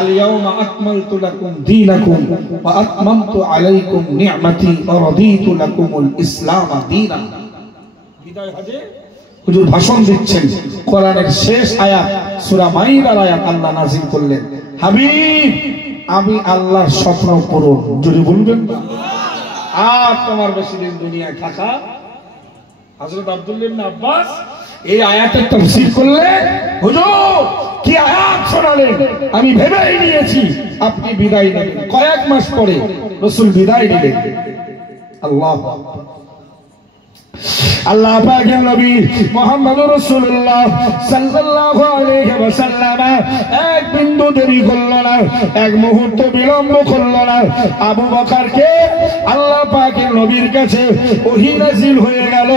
اليوم أكملت لكم دينكم وأتممت عليكم نعمتي ورضيت لكم الإسلام دينا। বিদায় হজে হুজুর ভাষণ দিচ্ছেন, কোরআনের শেষ আয়াত সূরা মাইদার আয়াত আল্লাহ নাযিল করলেন, হাবিব আমি আল্লাহর স্বপ্ন পূরণ। যদি বলবেন আর তোমার বেশি দিন দুনিয়ায় থাকা। হযরত আব্দুল্লাহ ইবনে আব্বাস এই আয়াতের তাফসীর করলেন, হুজুর কি আয়াত শোনালেন, আমি ভেবেই নিয়েছি আপনি বিদায় নেবেন। কয়েক মাস পরে রাসূল বিদায় নিলেন। আল্লাহু আকবার। আল্লাহ পাকের নবী মুহাম্মদুর রাসূলুল্লাহ সাল্লাল্লাহু আলাইহি ওয়াসাল্লাম এক বিন্দু দেরি করলো না, এক মুহূর্ত বিলম্ব করলো না। আবু বকরকে আল্লাহ পাকের নবীর কাছে ওহী নাযিল হয়ে গেল,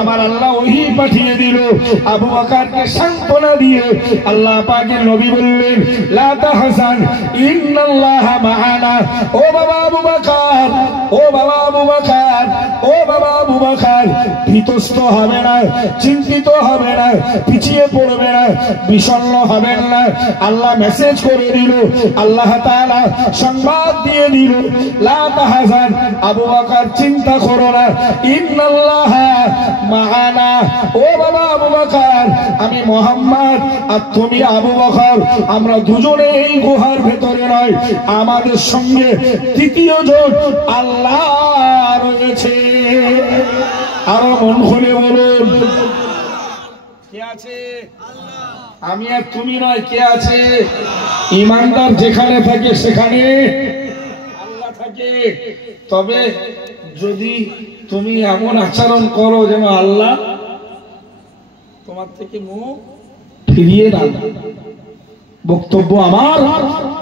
আমার আল্লাহ ওহী পাঠিয়ে দিল। আবু বকরকে সান্ত্বনা দিয়ে আল্লাহ পাকের নবী বললেন, লা তাহজান ইন্নাল্লাহা মা'ানা। ও বাবা আবু বকর, ও বাবা আবু বকর, ও বাবা আবু বকর, ভীতস্ত হবে না, চিন্তিত হবে না, পিছিয়ে পড়বে না, বিষণ্ণ হবেন না। আল্লাহ মেসেজ করে দিল, আল্লাহ তাআলা সংবাদ দিয়ে দিল, লা তাহজান আবু বকর চিন্তা করো না, ইন্নাল্লাহা মা'ানা। ও বাবা আবু বকর, আমি মুহাম্মদ আর তুমি আবু বকর, আমরা দুজনে এই গুহার ভেতরে নয়, আমাদের সঙ্গে তৃতীয় জন আল্লাহ রয়েছে। আরো মন খুলে বলুন, কে আছে? আমি আর তুমি নয়, কে আছে? ঈমানদার যেখানে থাকে সেখানে আল্লাহ থাকে। তবে যদি তুমি এমন আচরণ করো যেন আল্লাহ তোমার থেকে মুখ ফিরিয়ে না। বক্তব্য আমার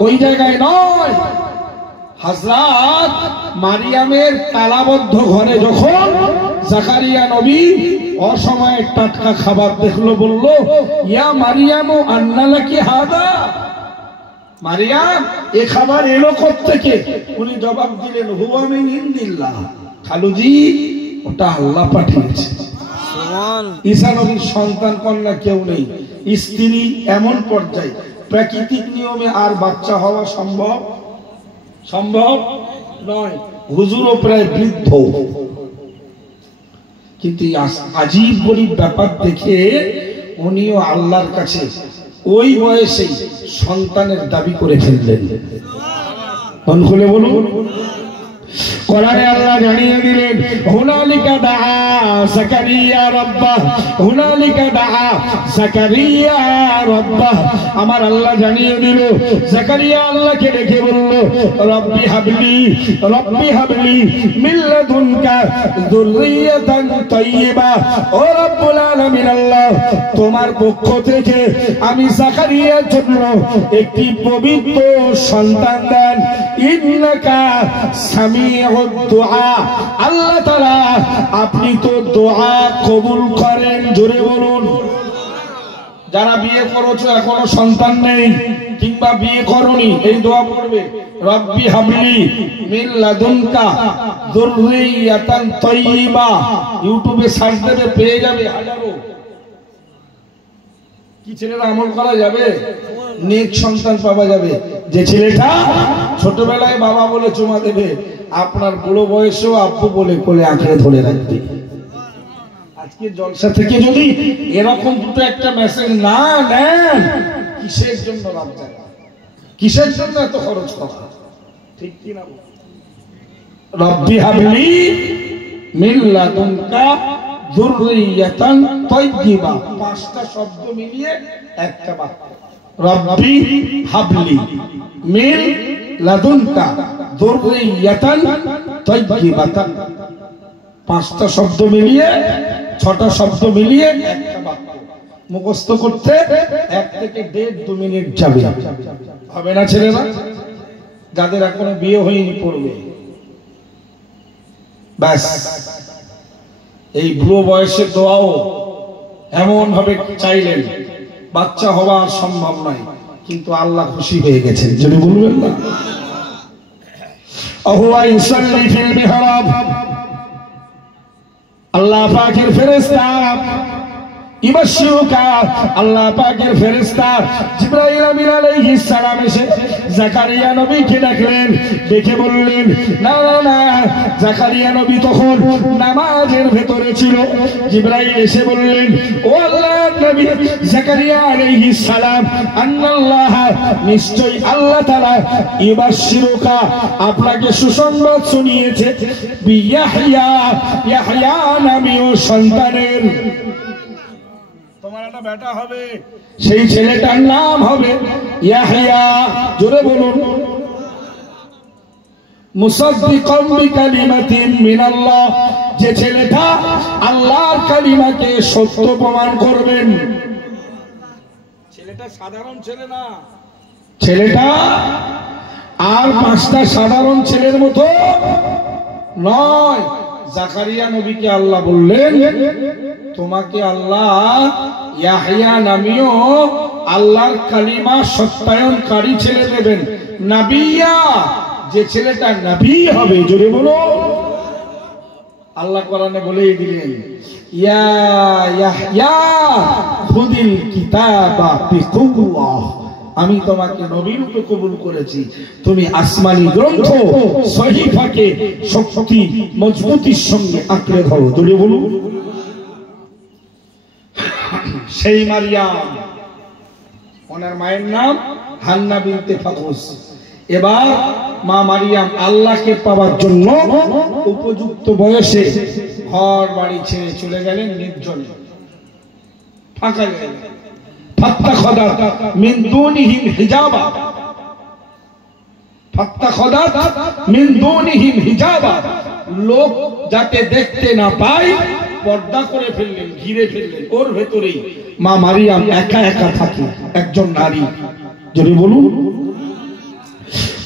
ওই জায়গায় নয়। হযরত মারিয়ামের তালাবদ্ধ ঘরে যখন জাকারিয়া নবী অসময়ে টাটকা খাবার দেখলো, বলল, ইয়া মারিয়াম আন্না লাকি হাদা। মারিয়াম এ খাবার এলো কোত্থেকে? উনি জবাব দিলেন, হুয়া মিন ইনদিল্লাহ। খালুজি ওটা আল্লাহ পাঠিয়েছে। ঈসা নবীর সন্তান কন্যা কেউ নেই, স্ত্রী এমন পর্যায়ে প্রাকৃতিক নিয়মে আর বাচ্চা হওয়া সম্ভব নয়। হুজুরও প্রায় বৃদ্ধ, কিন্তু আজীব গরীব ব্যাপার দেখে উনিও আল্লাহর কাছে ওই বয়সে সন্তানের দাবি করে ফেললেন। মন খুলে বলুন, কোরআনে আল্লাহ জানিয়ে দিলেন, হুনালিকা দাআ যাকারিয়া রাব্বাহ, হুনালিকা দাআ যাকারিয়া রাব্বাহ। আমার আল্লাহ জানিয়ে দিল, যাকারিয়া আল্লাহকে ডেকে বলল, রব্বি হাবলি, রব্বি হাবলি মিন লাদুনকা যুররিয়াতান তাইয়্যিবা। ও রব্বুল আলামিন আল্লাহ, তোমার পক্ষ থেকে আমি যাকারিয়ার জন্য একটি পবিত্র সন্তান দেন। ইন্নাকা সামিউদ দুআ। আল্লাহ তাআলা আপনি তো দোয়া কবুল করেন। জোরে বলুন। যারা বিয়ে করেছো এখনো সন্তান নেই কিংবা বিয়ে করনি, এই দোয়া পড়বে, রব্বি হাবলি মিন লাদুনকা যুররিয়াতান তাইয়্যিবা। ইউটিউবে সার্চ দেবে, পেয়ে যাবে হাজারো। কি ছেলেরা আমল করা যাবে, নেক সন্তান পাওয়া যাবে। যে ছেলেটা ছোটবেলায় বাবা বলে চুমা দেবে, আপনার বুড়ো বয়সেও আব্বু বলে কোলে আঁকড়ে ধরে রাখবে। আজকে জলসা থেকে যদি এরকম দুটো একটা মেসেজ না নেন, কিসের জন্য রাখবেন, কিসের জন্য এত খরচ করা? ঠিক কি না? রব্বি হাবলি মিন লাদুনকা যুররিয়াতান তাইয়্যিবা। পাঁচটা শব্দ মিলিয়ে একটা বাক্য, রব্বি হাবলি মিন লাদুনকা যুররিয়াতান তাইয়্যিবাতান। পাঁচটা শব্দ মিলিয়ে, ছটা শব্দ মিলিয়ে একটা বাক্য। মুখস্থ করতে 1 থেকে 1.5-2 মিনিট যাবে। হবে না ছেলেরা? যাদের এখনো বিয়ে হয়নি পড়বে। ব্যাস, এই বুড়ো বয়সের দোয়াও এমন ভাবে চাইলেন, বাচ্চা হওয়া সম্ভব নয়, কিন্তু আল্লাহ খুশি হয়ে গেছেন। যদি বলবেন না, আহুয়া ইউসাল্লি ফিল মিহরাব। আল্লাহ পাকের ফেরেশতা ইবাশশিরুকা আল্লাহ পাকের ফেরেশতা জিবরাইল আমিন আলাইহিস সালাম এসে জাকারিয়া নবীকে ডাকলেন, ডেকে বললেন, না না না, জাকারিয়া নবী তখন নামাজের ভেতরে ছিল। জিবরাইল এসে বললেন, ও আল্লাহর নবী জাকারিয়া আলাইহিস সালাম, আন্নাল্লাহ, নিশ্চয়ই আল্লাহ তাআলা, ইবাশশিরুকা আপনাকে সুসংবাদ শুনিয়েছে, বিয়াহইয়া, ইয়াহইয়া নামীয় সন্তানের, তোমার একটা বেটা হবে, সেই ছেলেটার নাম হবে ইয়াহইয়া। জোরে বলুন, মুসাদ্দিকাম বিকালিমাতিন মিনাল্লাহ, যে ছেলেটা আল্লাহর কালিমাকে সত্য প্রমাণ করবেন। ছেলেটা সাধারণ ছেলে না, ছেলেটা আর পাঁচটা সাধারণ ছেলের মতো নয়। জাকারিয়া নবীকে আল্লাহ বললেন, তোমাকে আল্লাহ ইয়াহইয়া নামীয় আল্লাহর কালিমা সত্যায়নকারী ছেলে দেবেন, নবিয়া, যে ছেলেটা নবী হবে। জোরে বলো, আল্লাহ কোরআনে বলেই দিলেন, ইয়া ইয়াহইয়া খুদিল কিতাবা বিকুওয়া, আমি তোমাকে নবী রূপে কবুল করেছি, তুমি আসমানি গ্রন্থ সহিফাকে শক্তি মজবুতির সঙ্গে আঁকড়ে ধরো। জোরে বলুন। সেই মারিয়াম, ওনার মায়ের নাম হান্না বিনতে ফাকুস। এবার মা মারিয়াম আল্লাহকে পাওয়ার জন্য উপযুক্ত বয়সে ঘর বাড়ি ছেড়ে চলে গেলেন নির্জনে, ফাঁকা গেলেন। ফাত্তাখাদাত মিন দুনিহিম হিজাবা, ফাত্তাখাদাত মিন দুনিহিম হিজাবা, লোক যাতে দেখতে না পায় পর্দা করে ফেললেন, ঘিরে ফেললেন। ওর ভেতরেই মা মারিয়াম একা একা থাকে, একজন নারী। যদি বলুন,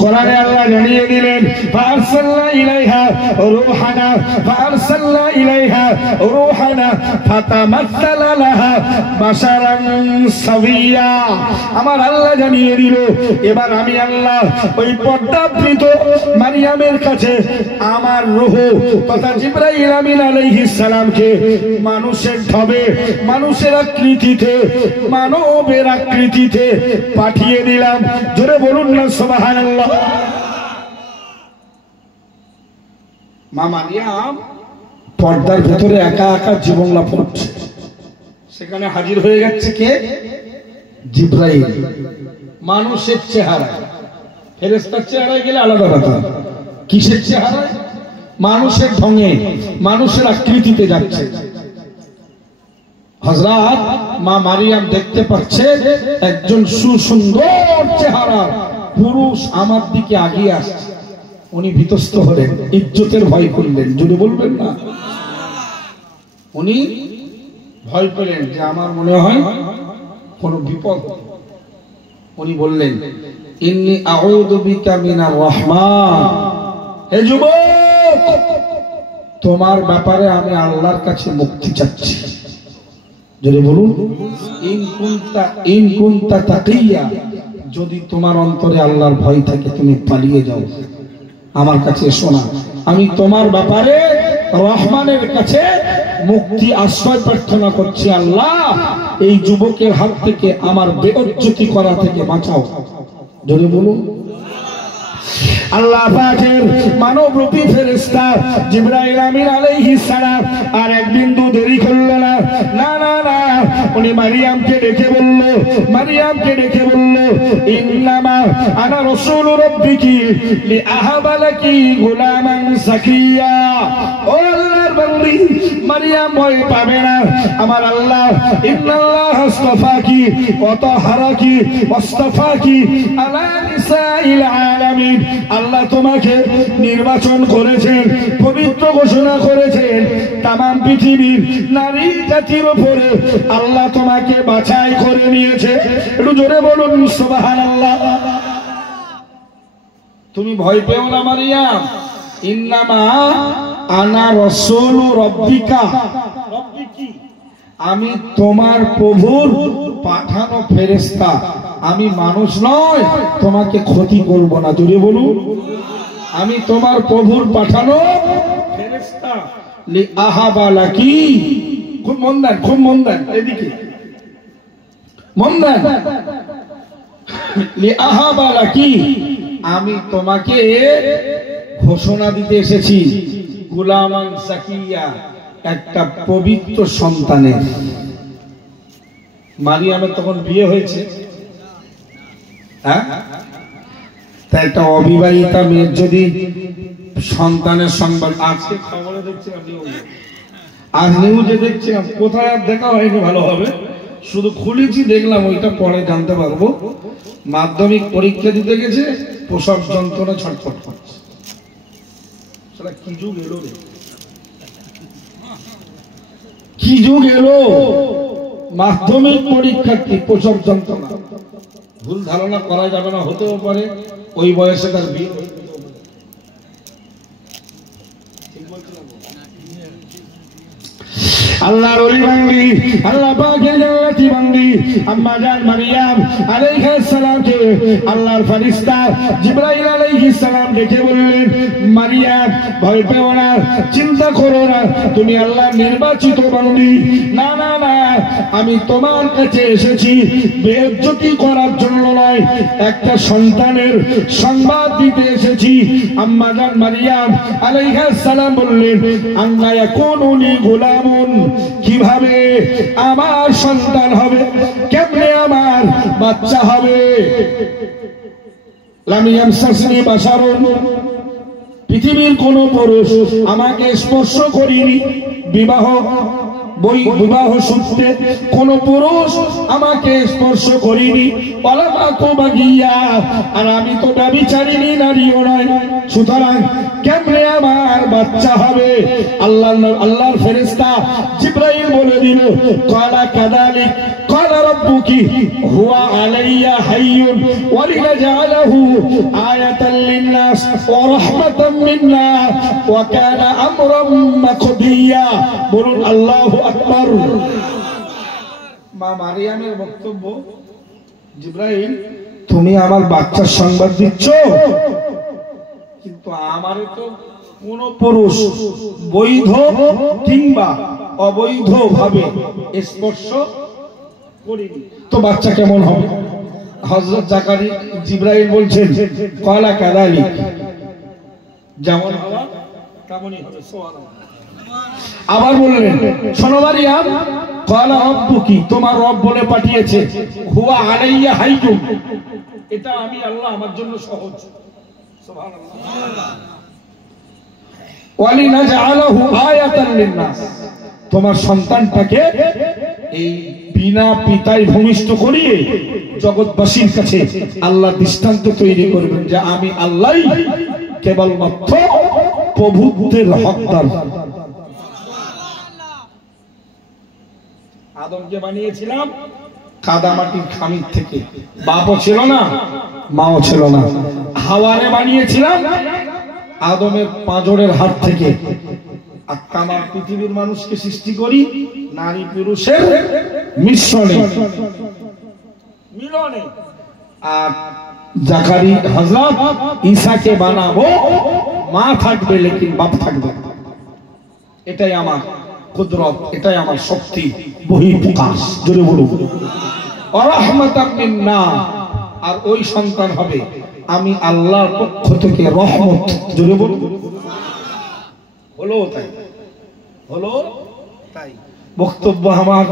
কোরআনে আল্লাহ জানিয়ে দিলেন, ফারসালনা ইলাইহা রূহানা, ফারসালনা ইলাইহা রূহানা ফাতামাসসালা লাহা বাশারান সাবিয়া। আমার আল্লাহ জানিয়ে দিল, এবার আমি আল্লাহ ওই পর্দাবৃত মারিয়ামের কাছে আমার রূহ তথা জিবরাইল আমিন আলাইহিস সালামকে মানুষের ঢবে, মানুষের আকৃতিতে, মানবের আকৃতিতে পাঠিয়ে দিলাম। জোরে বলুন না সুবহানাল্লাহ। মা মারিয়াম পর্দার ভেতরে একা একা জীবন লাভ করছে, সেখানে হাজির হয়ে যাচ্ছে কে? জিবরাইল। মানুষের চেহারা, ফেরেশতার চেহারায় গেলে আলাদা কথা, কিসের চেহারায়? মানুষের ঢঙে, মানুষের আকৃতিতে যাচ্ছে। হযরত মা মারিয়াম দেখতে পাচ্ছে একজন সুসুন্দর চেহারা পুরুষ আমার দিকে আগিয়ে আসছে। উনি ভীতস্ত হলেন, ইজ্জতের ভয় করলেন। যদি বলবেন না, উনি ভয় পেলেন যে আমার মনে হয় কোন বিপদ। উনি বললেন, ইন্নী আউযু বিকা মিনার রহমান, হে যুবক, তোমার ব্যাপারে আমি আল্লাহর কাছে মুক্তি চাচ্ছি। যদি বলুন, ইন কুনতা তাকিয়া, যদি তোমার অন্তরে আল্লাহর ভয় থাকে তুমি পালিয়ে যাও, আমার কাছে এসো না। আমি তোমার ব্যাপারে রহমানের কাছে মুক্তি আশ্রয় প্রার্থনা করছি। আল্লাহ, এই যুবকের হাত থেকে আমার বেইজ্জতি করা থেকে বাঁচাও। যদি বলুন, আল্লাহ পাকের মানবরূপী ফেরেশতা জিবরাইল আমিন আলাইহিস সালাম আর এক বিন্দু দেরি করল না। না না না, উনি মারিয়ামকে ডেকে বলল, মারিয়ামকে ডেকে বলল, ইন্নামা আনা রাসূল রাব্বিকি লিআহাবা লাকি গুলামান যাকিয়া। ও আল্লাহর বান্দি মারিয়াম, ভয় পাবে না, আমার আল্লাহ ইন্নাল্লাহ আসতাফাকি ওয়া তাহারাকি ওয়াসতাফাকি আলা নিসাইল আলামিন। আল্লাহ তোমাকে নির্বাচন করেছেন, পবিত্র ঘোষণা করেছেন তামাম পৃথিবীর নারী জাতির উপরে। আল্লাহ তোমাকে বাছাই করে নিয়েছে। একটু জোরে বলুন সুবহানাল্লাহ। তুমি ভয় পেও না মারিয়াম, ইন্নামা আনা রাসূল রাব্বিকা, রাব্বিকি, আমি তোমার প্রভুর পাঠানো ফেরেশতা, আমি মানুষ নয়, তোমাকে ক্ষতি করব না। জোরে বলুন, আমি তোমার প্রভুর পাঠানো ফেরেশতা, লিআহাবা লাকি, খুব মন দেন এদিকে মন দেন। লিআহাবালা কি, আমি তোমাকে ঘোষণা দিতে এসেছি গুলামান জাকিয়া, একটা পবিত্র সন্তানের। মারিয়ামের তখন বিয়ে হয়েছে, হ্যাঁ? তাই একটা অবিবাহিতা মেয়ের যদি সন্তানের সংবাদ, আজকে খবরে দেখছিলাম, আজ নিউজে দেখছিলাম, কোথায় আর দেখা হয়নি ভালো হবে, শুধু খুলেছি দেখলাম, ওইটা পরে জানতে পারবো। মাধ্যমিক পরীক্ষা দিতে গেছে, প্রসব যন্ত্রণা ছটফট করছে। কি যুগ এলো রে, কি যুগ এলো! মাধ্যমিক পরীক্ষার্থী প্রসব যন্ত্রণা। ভুল ধারণা করা যাবে না, হতেও পারে ওই বয়সে তার বিয়ে। আল্লাহর ওলি বান্দি, আল্লাহ পাকের জান্নাতি বান্দি আম্মা জান মারিয়াম আলাইহিস সালামকে আল্লাহর ফেরেশতা জিবরাইল আলাইহিস সালাম ডেকে বললেন, মারিয়াম ভয় পেও না, চিন্তা করো না, তুমি আল্লাহর নির্বাচিত বান্দি। না না না, আমি তোমার কাছে এসেছি বেইজ্জতি করার জন্য নয়, একটা সন্তানের সংবাদ দিতে এসেছি। আম্মা জান মারিয়াম আলাইহিস সালাম বললেন, আন্না ইয়াকুনু লি গুলামুন, কিভাবে আমার সন্তান হবে, কেমনে আমার বাচ্চা হবে? লাম ইয়ামসাসনি বাশারুন, পৃথিবীর কোন পুরুষ আমাকে স্পর্শ করেনি, বিবাহ সূত্রে কোন পুরুষ আমাকে স্পর্শ করেনি, আর আমি তো ব্যভিচারিণী নারীও নয়, সুতরাং কেমনে আমার বাচ্চা হবে? আল্লাহর ফেরেশতা জিবরাইল বলে দিল, ক্বালা কাযালিক ক্বালা রাব্বুকি হুয়া আলাইয়া হাইয়ুন ওয়া লিনাজআলাহু আয়াতাল লিন-নাস ওয়া রাহমাতাম মিন্না ওয়া কানা আমরাম মাকদিয়া। বলুন আল্লাহু আকবার। মা মারিয়ামের বক্তব্য, জিবরাইল তুমি আমার বাচ্চার সংবাদ দিচ্ছ, কিন্তু আমারে তো কোন পুরুষ বৈধ কিংবা অবৈধ ভাবে স্পর্শ করেনি, তো বাচ্চা কেমন হবে? হযরত জাকারিয়া জিবরাইল বলছেন, ক্বালা কাযালিক, যেমন হওয়া তেমনই হবে। সুবহানাল্লাহ। আবার বললেন, শোনো মারিয়াম, ক্বালা রাব্বুকি, তোমার রব বলে পাঠিয়েছে, হুয়া আলাইয়া হাইয়ুন, এটা আমি আল্লাহ আমার জন্য সহজ। সুবহানাল্লাহ। ওয়া লিনাজআলাহু আয়াতান লিন-নাস, তোমার সন্তানটাকে এই বিনা পিতায় ভূমিষ্ঠ করিয়ে জগৎবাসীর কাছে আল্লাহ দৃষ্টান্ত তৈরি করবেন যে আমি আল্লাহই কেবলমাত্র প্রভুত্বের হকদার। আদমকে বানিয়েছিলাম কাদামাটির খামির থেকে, বাপও ছিল না মাও ছিল না। হাওয়ারে বানিয়েছিলাম আদমের পাঁজরের হাত থেকে। আর তামাম পৃথিবীর মানুষকে সৃষ্টি করি নারী পুরুষের মিশ্রণে, মিলনে। আর জাকারিয়া হযরত ঈসাকে বানাবো, মা থাকবে লেকিন বাপ থাকবে। এটাই আমার কুদরত, এটাই আমার শক্তি বহিঃপ্রকাশ। জোরে বলুন রাহমাতাম মিন্না। আর ওই সন্তান হবে আমি আল্লাহর পক্ষ থেকে রহমত। জোরে বলুন। হলো তাই, হলো তাই। বক্তব্য আমার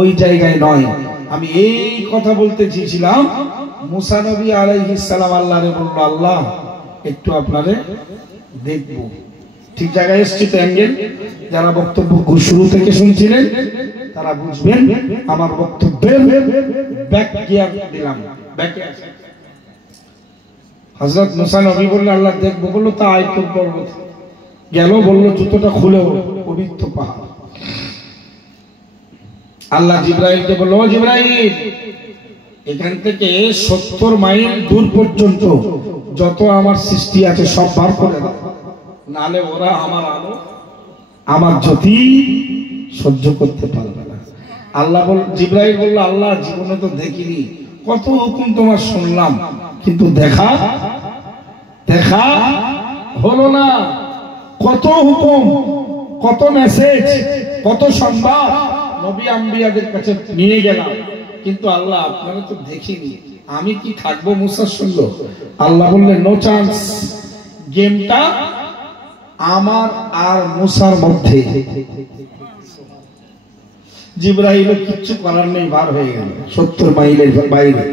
ওই জায়গায় নয়, আমি এই কথা বলতে চেয়েছিলাম। মুসা নবী আলাইহিস সালাম আল্লাহরে বলল, আল্লাহ একটু আপনারে দেখবো। ঠিক জায়গায় এসছি তো অ্যাঙ্গেল। যারা বক্তব্য শুরু থেকে শুনছিলেন তারা বুঝবেন আমার বক্তব্যের ব্যাক গিয়ার দিলাম। হযরত মুসা নবী বললেন, আল্লাহ দেখবো। বললো তা আয়তুল পর্বত গেল, বললো জুতোটা খুলে পবিত্র পাহাড়। আল্লাহ জিবরাইলকে বলল, ও জিবরাইল, এখান থেকে 70 মাইল দূর পর্যন্ত যত আমার সৃষ্টি আছে সব বার করে দাও, নালে ওরা আমার আলো আমার জ্যোতি সহ্য করতে পারবে না। আল্লাহ জিবরাইল বলল, আল্লাহ জীবনে তো দেখিনি, কত হুকুম তোমার শুনলাম, কিন্তু দেখা দেখা হলো না। কত হুকুম, কত মেসেজ, কত সংবাদ, নবী আম্বিয়াদের কাছে নিয়ে গেলাম, কিন্তু আল্লাহ আপনারা তো দেখিনি, আমি কি থাকবো মুসার সঙ্গে? আল্লাহ বললেন নো চান্স, গেমটা আমার আর মুসার মধ্যে। জিবরাইল কিচ্ছু করার নেই, বার হয়ে গেল 70 মাইলের বাইরে।